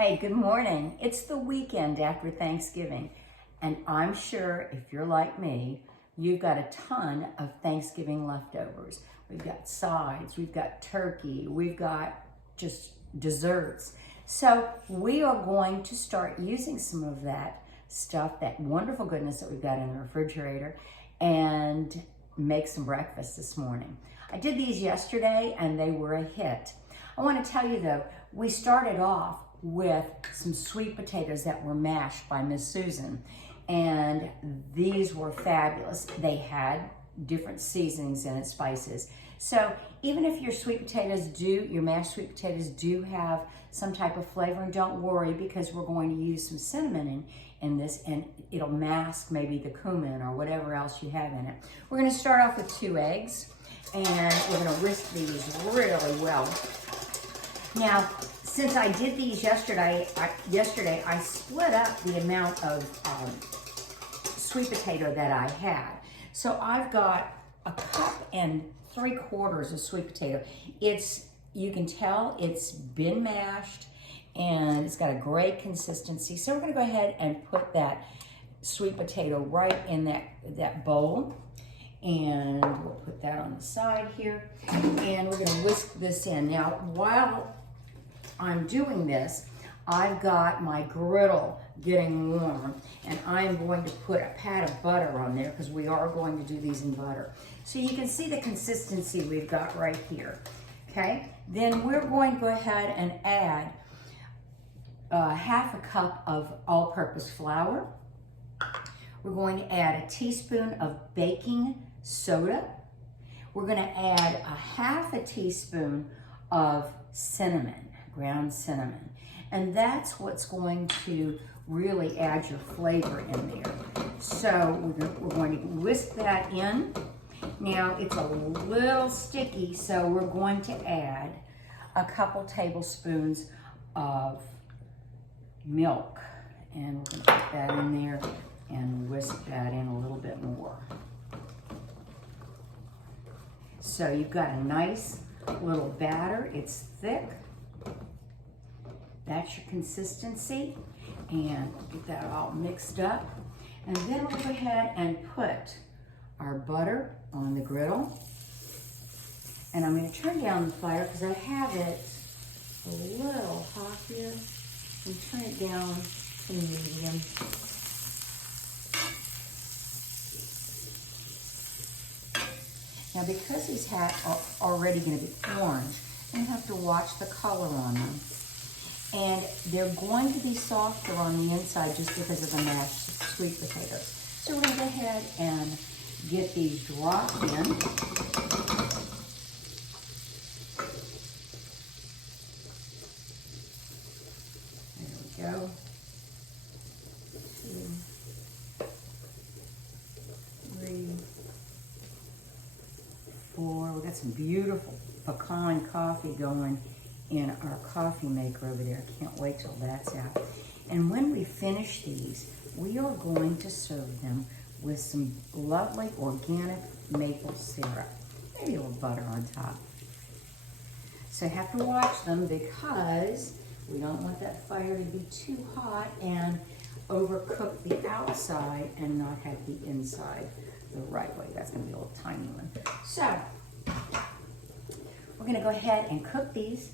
Hey, good morning. It's the weekend after Thanksgiving, and I'm sure if you're like me, you've got a ton of Thanksgiving leftovers. We've got sides, we've got turkey, we've got just desserts. So we are going to start using some of that stuff, that wonderful goodness that we've got in the refrigerator, and make some breakfast this morning. I did these yesterday and they were a hit. I want to tell you though, we started off with some sweet potatoes that were mashed by Miss Susan, and these were fabulous. They had different seasonings in it, spices. So even if your mashed sweet potatoes do have some type of flavoring, don't worry, because we're going to use some cinnamon in this, and it'll mask maybe the cumin or whatever else you have in it. We're going to start off with 2 eggs, and we're going to whisk these really well. Now, since I did these yesterday, I split up the amount of sweet potato that I had. So I've got 1 3/4 cups of sweet potato. You can tell it's been mashed and it's got a great consistency. So we're gonna go ahead and put that sweet potato right in that bowl. And we'll put that on the side here. And we're gonna whisk this in. Now, while I'm doing this, I've got my griddle getting warm, and I'm going to put a pat of butter on there because we are going to do these in butter. So you can see the consistency we've got right here, okay? Then we're going to go ahead and add 1/2 cup of all-purpose flour. We're going to add 1 teaspoon of baking soda. We're gonna add 1/2 teaspoon of cinnamon, ground cinnamon. And that's what's going to really add your flavor in there. So we're going to whisk that in. Now it's a little sticky, so we're going to add a couple tablespoons of milk. And we're gonna put that in there and whisk that in a little bit more. So you've got a nice little batter. It's thick. That's your consistency, and get that all mixed up. And then we'll go ahead and put our butter on the griddle. And I'm going to turn down the fire because I have it a little hot here. And turn it down to medium. Now, because these are already going to be orange, you have to watch the color on them. And they're going to be softer on the inside just because of the mashed sweet potatoes. So we're going to go ahead and get these dropped in. There we go. 2, 3, 4. We've got some beautiful pecan coffee going in our coffee maker over there. I can't wait till that's out. And when we finish these, we are going to serve them with some lovely organic maple syrup. Maybe a little butter on top. So you have to watch them because we don't want that fire to be too hot and overcook the outside and not have the inside the right way. That's gonna be a little tiny one. So we're gonna go ahead and cook these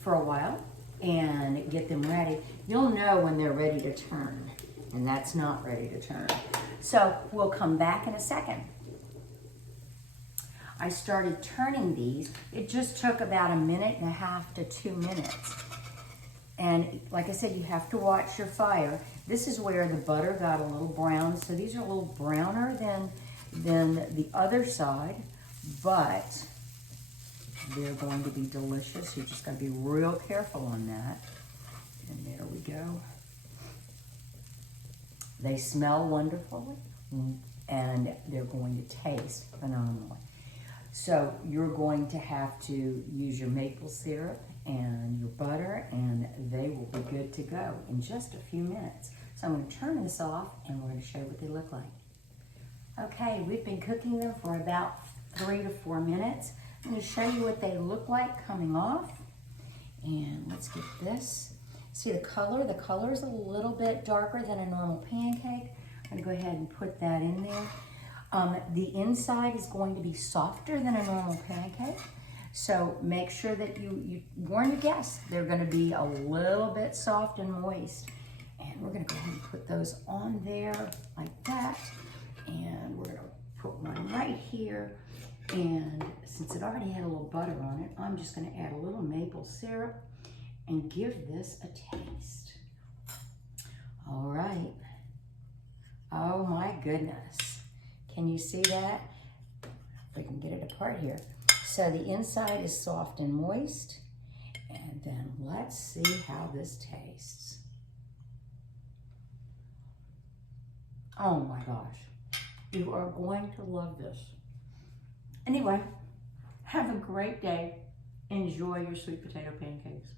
for a while and get them ready. You'll know when they're ready to turn, and that's not ready to turn. So we'll come back in a second. I started turning these. It just took about 1.5 to 2 minutes. And like I said, you have to watch your fire. This is where the butter got a little brown. So these are a little browner than the other side, but they're going to be delicious. You just got to be real careful on that. And there we go. They smell wonderfully, and they're going to taste phenomenally. So you're going to have to use your maple syrup and your butter, and they will be good to go in just a few minutes. So I'm going to turn this off, and we're going to show you what they look like. Okay, we've been cooking them for about 3 to 4 minutes. I'm going to show you what they look like coming off. And let's get this. See the color? The color is a little bit darker than a normal pancake. I'm gonna go ahead and put that in there. The inside is going to be softer than a normal pancake. So make sure that you warn your guests. They're gonna be a little bit soft and moist. And we're gonna go ahead and put those on there like that. And we're gonna put one right here. And since it already had a little butter on it, I'm just gonna add a little maple syrup and give this a taste. All right. Oh my goodness. Can you see that? If we can get it apart here. So the inside is soft and moist. And then let's see how this tastes. Oh my gosh. You are going to love this. Anyway, have a great day. Enjoy your sweet potato pancakes.